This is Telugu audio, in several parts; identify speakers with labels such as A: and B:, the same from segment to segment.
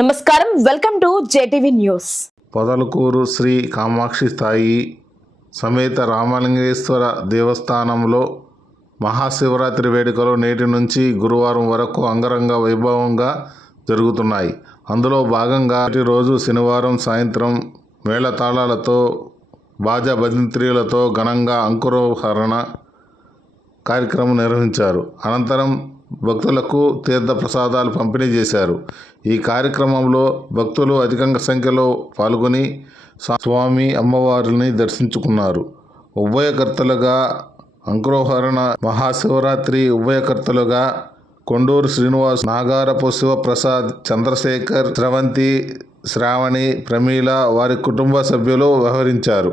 A: నమస్కారం. Welcome to JTV news.
B: Podalakuru Shri Kamakshi స్థాయి సమేత రామలింగేశ్వర దేవస్థానంలో మహాశివరాత్రి వేడుకలు నేటి నుంచి గురువారం వరకు అంగరంగ వైభవంగా జరుగుతున్నాయి. అందులో భాగంగా రోజు శనివారం సాయంత్రం మేళతాళాలతో బాజా భజంత్రీలతో ఘనంగా అంకురోహరణ కార్యక్రమం నిర్వహించారు. అనంతరం భక్తులకు తీర్థ ప్రసాదాలు పంపిణీ చేశారు. ఈ కార్యక్రమంలో భక్తులు అధిక సంఖ్యలో పాల్గొని స్వామి అమ్మవారిని దర్శించుకున్నారు. ఉభయకర్తలుగా అంకురోహరణ మహాశివరాత్రి ఉభయకర్తలుగా కొండూరు శ్రీనివాస్ నాగారపు శివప్రసాద్ చంద్రశేఖర్ స్రవంతి శ్రావణి ప్రమీల వారి కుటుంబ సభ్యులు వ్యవహరించారు.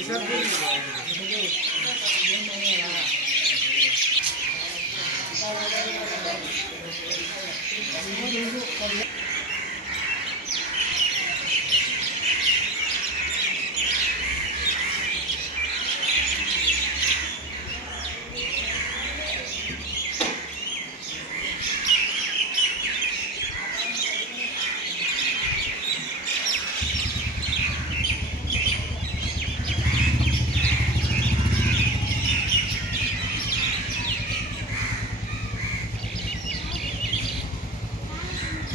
B: Thank you.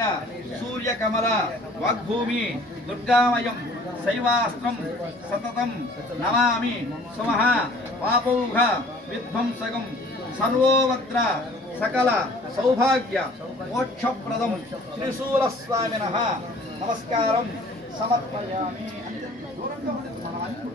C: గణేశ సూర్యకమల వాగ్భూమి దుర్గామయం శైవాస్త్రం సతతం నమామి సుమహ పాపౌఘ విధ్వంసకం సర్వోవత్ర సకల సౌభాగ్య మోక్షప్రదం త్రిశూల స్వామిన నమస్కారం. సమర్పయామి. దూరంగా మనం అన్ని